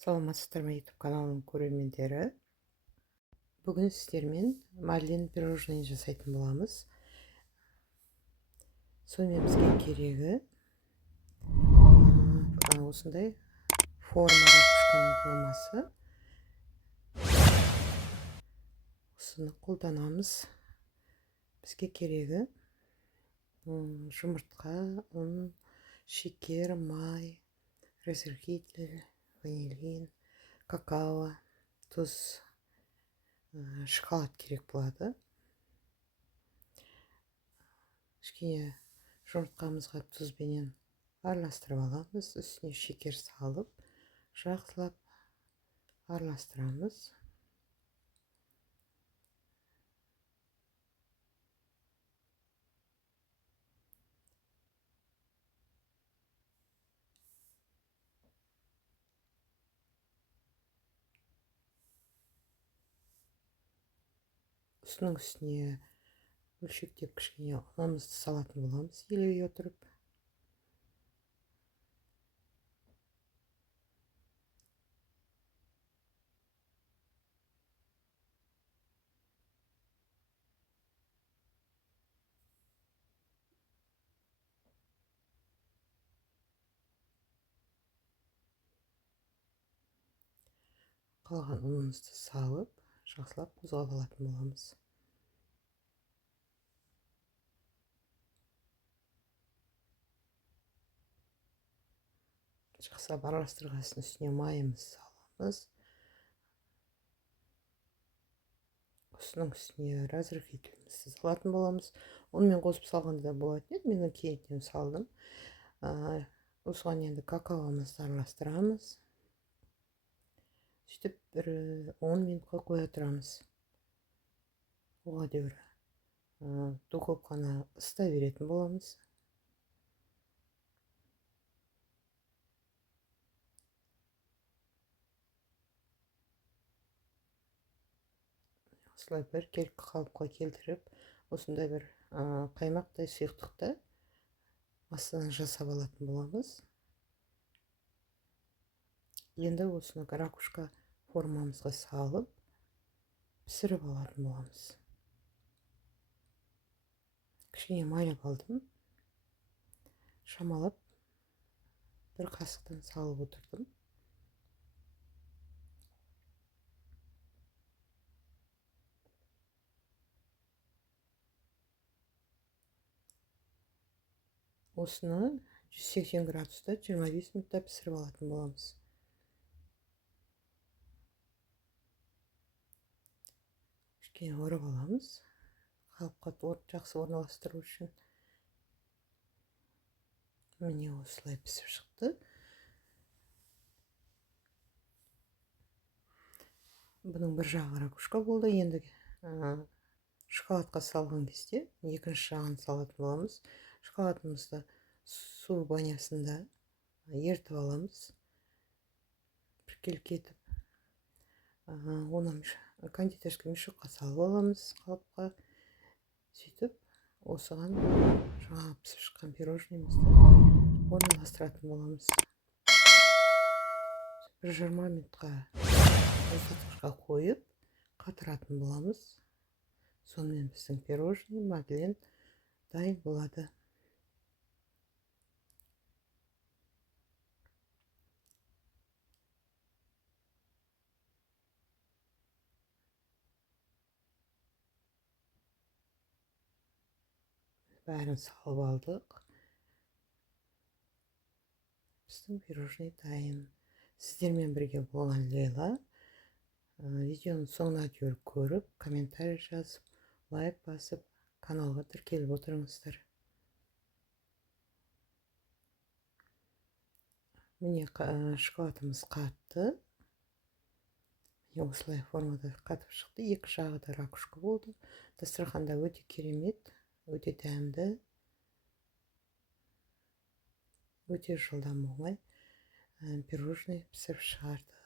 Саламатсыздар ма, YouTube каналының көрермендері. Бүгін сіздермен мадлен пирожный жасайтын боламыз. Сонымен бізге керегі осындай форма ракушканың формасы. Осыны қолданамыз. Бізге керегі жұмыртқа, ұн, шекер, май, разрыхитель, ванилин, какао, тұз, шоколад керек болады. Кішкене жұмыртқамызға тұзбенен араластырып аламыз. Үстіне шекер салып, жақсылап араластырамыз. Осының үстіне бөлшектеп кішкене ұнымызды салатын боламыз, елей отырып. Қалған ұнымызды салып, жақсылап қозғап алатын боламыз. Жақсылап араластырғасын үстіне майымызды саламыз. Осының үстіне разрыхителімізді салатын боламыз. Онымен қосып салғанда да болатын еді, мен кейіннен салдым. Осыған енді какаомызды араластырамыз. Сөйтіп бір 10 минутқа қоя тұрамыз. Оған дейін духовканы ысыта беретін боламыз. Осылай бір қалыпқа келтіріп, осындай бір қаймақтай сұйықтықты астынан жасап алатын боламыз. Енді осыны ракушка формамызға салып, пісіріп алатын боламыз. Кішкене майлап алдым. Шамалап бір қасықтан салып отырдым. Осыны 180 градуста 25 минутта пісіріп алатын боламыз. Кішкене орып аламыз. Қалыпқа жақсы орналастыру үшін. Міне осылай пісіп шықты. Бұның бір жағы ракушка болды. Енді шоколадқа салған кезде екінші жағын салатын боламыз. Шоколадымызды су банясында ертіп аламыз. Біркелкі етіп. Оны кондитерский мешокқа салып аламыз, қалыпқа. Сөйтіп, осыған жаңа пісіп шыққан пирожныйымызды орналастыратын боламыз. 1-20 минутқа ысытқышқа қойып, қатыратын боламыз. Сонымен біздің пирожный мадлен дайын болады. Бәрін салып алдық. Біздің пирожный дайын. Сіздермен бірге болған Лейла. Видеоның соңына дейін көріп, комментарий жазып, лайк басып, каналға тіркеліп отырыңыздар. Міне шоколадымыз қатты. Осылай формада қатып шықты. Екі жағы да ракушка болды. Дастарханда өте керемет, өте дәмді, өте жылдам оңай пирожный пісіріп шығарды.